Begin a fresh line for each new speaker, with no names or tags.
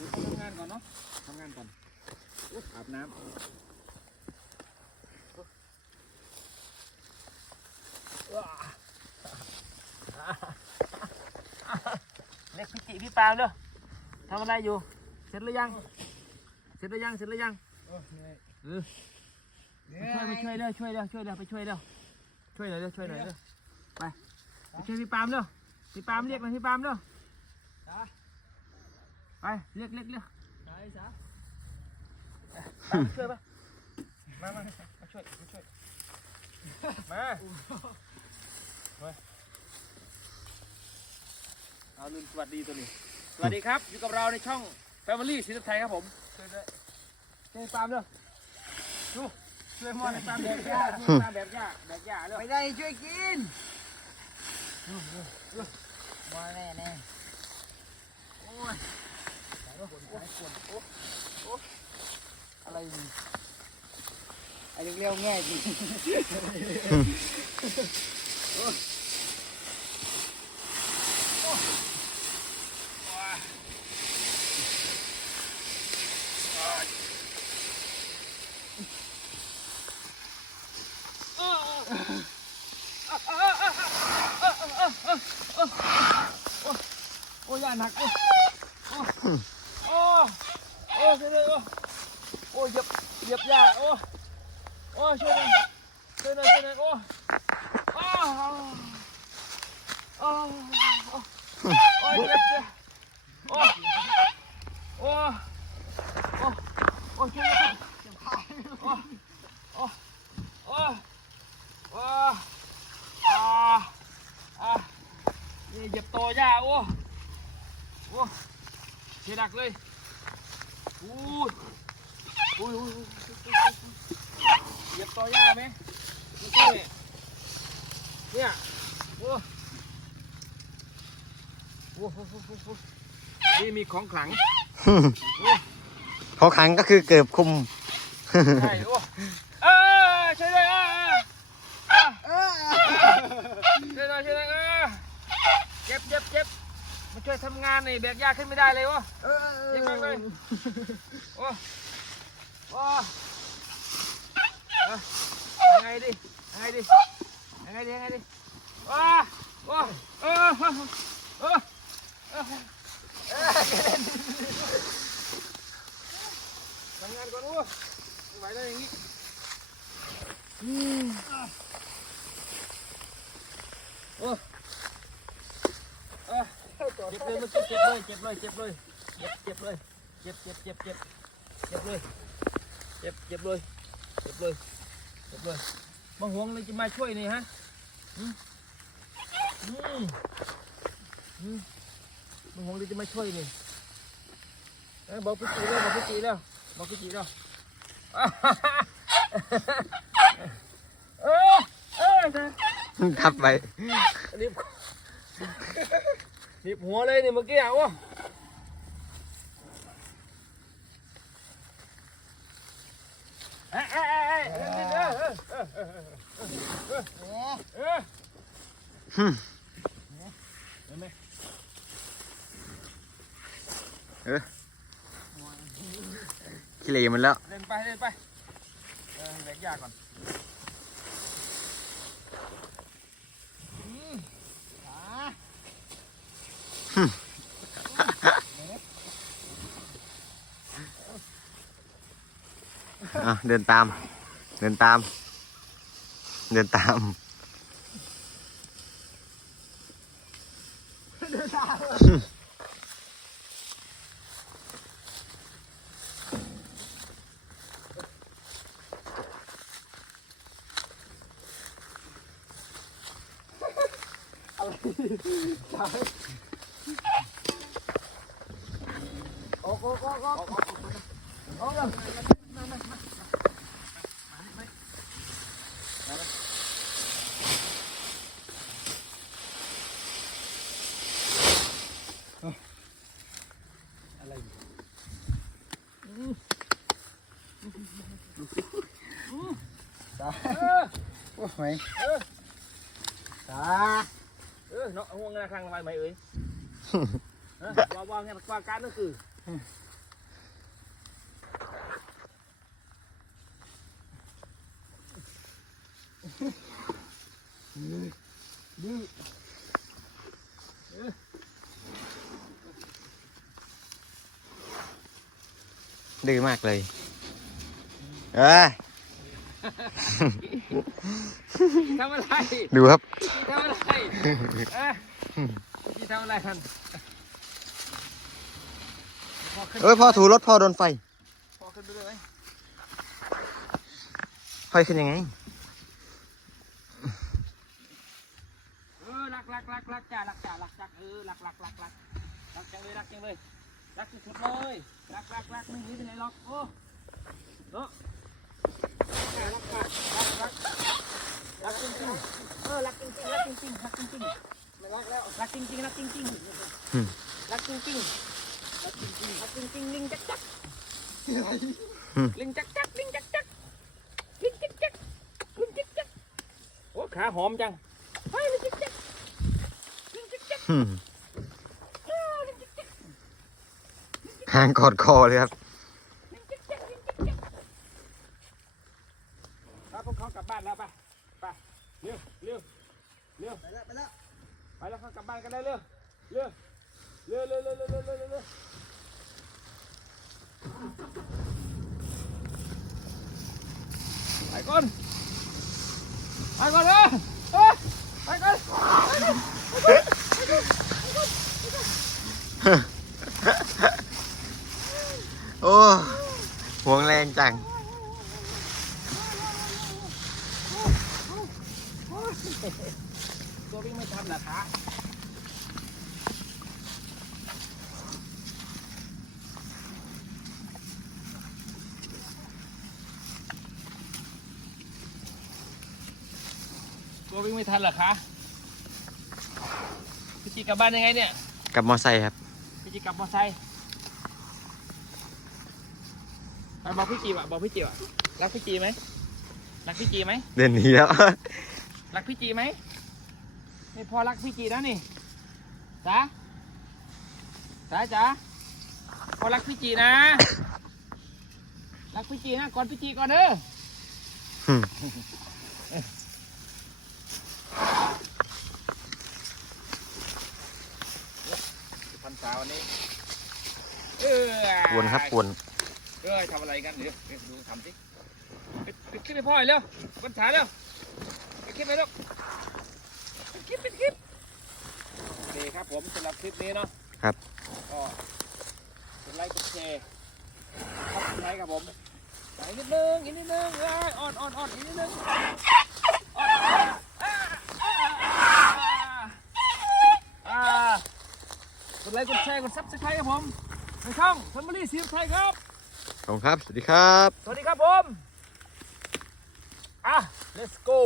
ดี๋ยวทำงานก่อนเนาะทำงานก่อนอุ๊ยอาบน้ำเล็กพี่จิพี่ปาล์มเด้อทำอะไรอยู่ เสร็จหรือยัง เสร็จหรือยัง เสร็จหรือยัง
โอ้เหนื่อย
เออไปช่วยไปช่วยเด้อช่วยเด้อช่วยเด้อไปช่วยเด้อช่วยหน่อยเด้อช่วยหน่อยเด้อไปไปช่วยพี่ปาล์มเด้อพี่ปาล์มเรียกหน่อยพี่ปาล์มเด้อ
จ้า
ไปเรียกเรียกเรียก
จ้าไอ้จ้า
ปาล์มช่วยปะมามามาช่วยมาช่วยมามาเอาลืมสวัสดีตัวนี้ สวัสดีครับ อยู่กับเราในช่อง Family ศิลป์ไทยครับผมช่วยด้วยช่วยพี่ปาล์มเด้อดูช่วยมอนให้ปาล์มแบกหญ้าช่วยปาล์มแบกหญ้าแบกหญ้าเด้อ
ไม่ได้ช่วยกินมาแน่แน่
โอ้ย ส่วนโอ้โอ้อะไรนี่
ไอ้เรียวๆแง่จริง
โอ้โอ้ว้าว้าอ้าวโอ้ยาหนักโอ้ ช่วยด้วยโอ้โอ้เหยียบเหยียบหญ้าโอ้โอ้ช่วยหน่อยช่วยหน่อยช่วยหน่อยโอ้โอ้โอ้โอ้โอ้เจ็บเจ็บโอ้โอ้โอ้โอ้ช่วยหน่อยโอ้โอ้โอ้โอ้อ่าอ่าเหยียบโตหญ้าโอ้โอ้เสียดักเลย อุ้ยอุ้ยเหยียบโตหญ้าไหมเนี่ยโอ้โหนี่มีของขลัง
เขาขังก็คือเกือบคุม
ใช่โอ้เออช่วยด้วยเออเออช่วยหน่อยช่วยหน่อยเออเจ็บเจ็บเจ็บมาช่วยทำงานหน่อยแบกยาขึ้นไม่ได้เลยวะ
เจ็
บมากเลยโอ้ wow. à, ngay đi ngay đi ngay đi ngay đi wow. Wow. À, à, à, à. À, Tangan kau dulu. Baik dah ini. Hmm. Oh. Ah. Chép lên, chép lên, chép lên, chép lên, chép lên, chép lên, chép chép chép chép chép lên. เออเจ็บเลยเมื่อกี้เจ็บเลยเจ็บเลยเจ็บเลยเจ็บเจ็บเลยเจ็บเจ็บเจ็บเจ็บเจ็บเลยเจ็บเจ็บเลยเจ็บเลยเจ็บเลยมาห่วงเลยจะมาช่วยนี่ฮะอืมอืมอืมมาห่วงเลยจะมาช่วยนี่เอ้ยบอกพี่จีแล้วบอกพี่จีแล้วบอกพี่จีแล้วอ่าฮ่าฮ่าเออเออเธอ
ทับไป
รีบรีบหัวเลยนี่เมื่อกี้อะโอ้ ไหม
ขี้เหร่มันแล้ว
เล่นไปเล่นไปเออแบกยาก่อนอืม
อะเดินตาม เดินตาม เดินตาม
โอ้โหโอ้โหโอ้โห
mày, Ủa, mày? Đó nó ngon ngang khăn mày mày ơi. Qua qua nghe qua cá nó cứ. Ừ. ดื้อ
ดื้อมากเลย เอ้ย
ทำอะไร
ดูครับ
พี่ทำอะไรเอ๊ะพี่ทำอะไรท่านพอขึ้น
เอ้ยพ่อถูรถพ่อโดนไฟ
พอขึ้นไปเลยไหม
ค่อยขึ้นยังไง
เออรั กรักรักจ้ารักจ้ารักจักเออรักรักรักรักรักจังเลยรักจังเลยรักสุดๆเลยรักรักรักไม่หนีไปไหนหรอกโอ้เนาะรักรักรักรักจริงๆเออรักจริงๆรักจริงๆรักจริงๆไม่รักแล้วรักจริงๆรักจริงๆรักจริงๆรักจริงๆรักจริงๆลิงจักจักลิงจักจักลิงจักจักลิงจักจักลิงจักจักโอ้ขาหอมจังเฮ้ยลิงจักจัก
หางกอดคอเลยครับ
ลิงจักจักลิงจักจักไปพวกเขากลับบ้านแล้วไปไปเร็วเร็วเร็ว
ไปแล้วไปแล้ว
ไปแล้วเขากลับบ้านกันได้เร็วเร็วเร็วเร็วเร็วเร็วเร็วเร็วเร็วเร็วไปก่อนไปก่อนเด้อเอ้ยไปก่อน
โอ้ห่วงแรงจัง
ตัววิ่งไม่ทันเหรอคะตัววิ่งไม่ทันเหรอคะพี่จีกลับบ้านยังไงเนี่ย
กับมอไซค์ครับ
พี่จีกลับมอไซค์ไปบอกพี่จีว่ะบอกพี่จีว่ะรักพี่จีไหมรักพี่จีไหม
เดินหนีแล้ว
รักพี่จีไหมนี่พ่อรักพี่จีนะนี่จ๋าจ๋าจ๋าพ่อรักพี่จีนะ รักพี่จีนะก่อนพี่จีก่อนเด้อ
อืม
พันสาววันนี้เออ
วนครับวน
เอ้ยทำอะไรกันเดี๋ยวเดี๋ยวดูทำสิไปไปขึ้นไปพ่อหน่อยเร็วพันสาวเร็ว ไปขึ้นไปลูกไปคลิปไปคลิปโอเคครับผมสำหรับคลิปนี้เนาะ
ครับ
ก็กดไลค์กดแชร์กดไลค์ครับผมใส่นิดนึงอีกนิดนึงเอ้ยอ่อนอ่อนอ่อนอีกนิดนึงอ่อนอ่อนอ่าอ่าอ่ากดไลค์กดแชร์กดซับสไครต์ครับผมในช่องซัมมารีซีฟไทยครับ
ขอบคุณครับ สวัสดีครับ
สวัสดีครับผม อะ let's go